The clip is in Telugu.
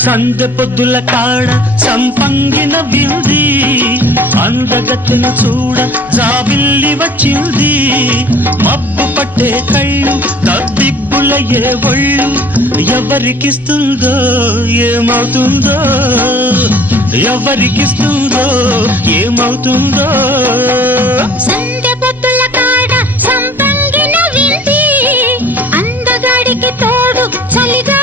సందె పొద్దుల కాడ సంపంగిన వింది అందగత్తెను చూడ జాబిల్లి వచ్చింది మబ్బు పట్టే కళ్ళు తబ్బిబ్బుల ఏ ఒళ్ళు ఎవరికిస్తుందో ఏమవుతుందో ఎవరికిస్తుందో ఏమవుతుందో సందె పొద్దుల కాడ సంపంగిన వింది అందగాడికి తోడు చలి